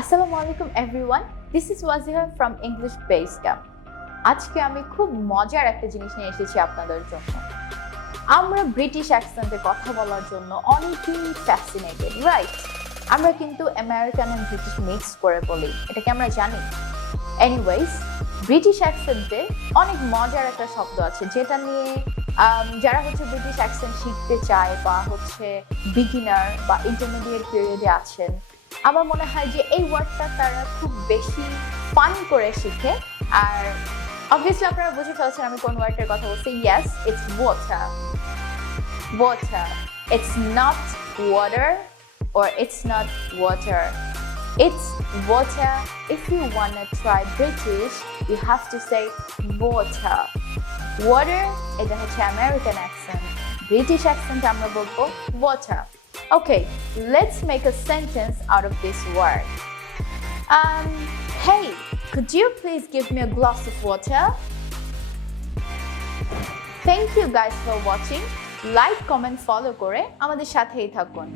আসসালামু আলাইকুম everyone, this is Wajiha from English base camp. আজকে আমি খুব মজার একটা জিনিস নিয়ে এসেছি আপনাদের জন্য। আমরা ব্রিটিশ অ্যাকসেন্টে কথা বলার জন্য অনেকেই ফ্যাসিনেটেড, রাইট? আমরা কিন্তু আমেরিকান অ্যান্ড ব্রিটিশ মিক্স করে বলি, এটাকে আমরা জানি। এনিওয়েজ, ব্রিটিশ অ্যাকসেন্টে অনেক মজার একটা শব্দ আছে যেটা নিয়ে যারা হচ্ছে ব্রিটিশ অ্যাকসেন্ট শিখতে চায় বা হচ্ছে বিগিনার বা ইন্টারমিডিয়েট পিরিয়ডে আছেন, আমার মনে হয় যে এই ওয়ার্ডটা তারা খুব বেশি ফান করে শিখে। আর অবভিয়াসলি আপনারা বুঝে ফেলছেন আমি কোন ওয়ার্ডটার কথা বলছি। Yes, it's water. Water, it's not water or it's not water, it's water. If you wanna try British, you have to say water. Water এটা হচ্ছে American accent, British accent আমরা বলবো water. Okay, let's make a sentence out of this word. Hey, could you please give me a glass of water? Thank you guys for watching. Like, comment, follow করে আমাদের সাথেই থাকুন।